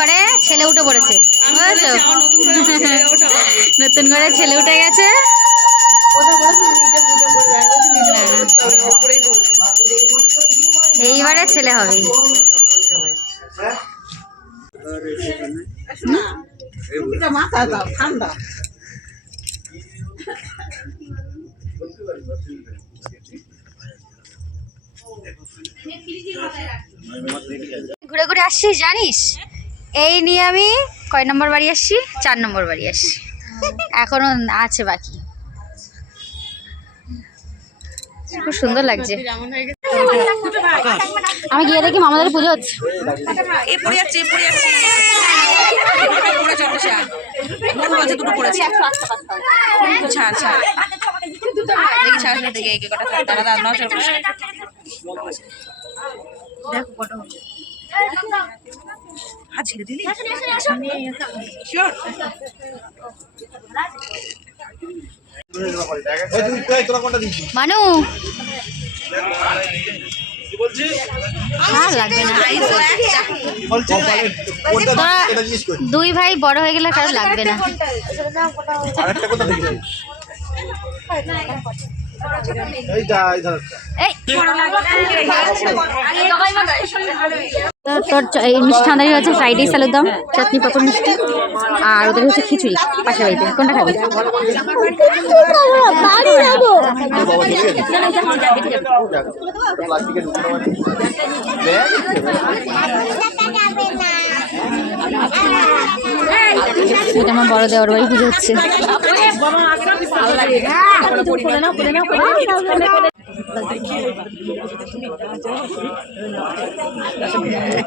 ঘরে ছেলে উঠে পড়েছে নতুন ঘরে ছেলে উঠে গেছে। এইবারে ছেলে হবে। ঘুরে ঘুরে আসছিস, জানিস? এই নিয়ে আমি কয় নম্বর বাড়ি আসছি? চার নম্বর বাড়ি আসছি। এখনও আছে বাকি। খুব সুন্দর লাগছে। আমি গিয়ে দেখি মামাদের পুজো হচ্ছে। ছাড় ছাড় দেখি হাত ছেড়ে দিলি? মানু। লাগবে না। তোরা দুই ভাই বড় হয়ে গেলে কারও লাগবে না। এই তো- তোর চ- এই মিষ্টি ঠান্ডারি হচ্ছে ফ্রাইড রাইস আলুর দম চাটনি পাপড় মিষ্টি আর ওদের হচ্ছে খিচুড়ি পাশের বাড়িতে। কোনটা খাবি? এটা আমার বড় দেওয়ার বাড়ি পুজো হচ্ছে।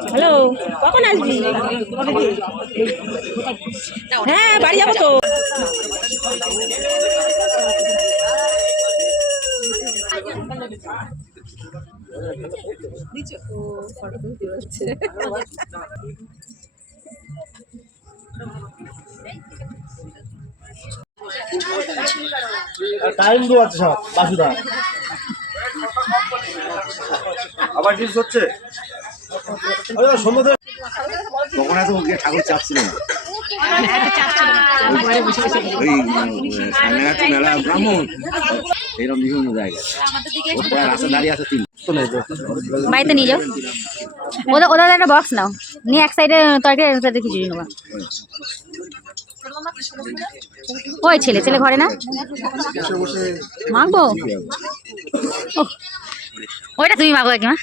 হ্যালো কখন আসবি? হ্যাঁ বাড়ি যাব তো। টাইম দু আছে সব বাসুদা আবার জিনিস হচ্ছে? তখন এত ঠাকুর না। বাড়িতে নিয়ে যাও। ওদের একটা বক্স নাও। নিয়ে এক সাইডে তরকারি, এক সাইডে খিচুড়ি নেবা। ওই ছেলে ছেলে ঘরে না? মাগবো ওইটা তুমি পাবো একই মা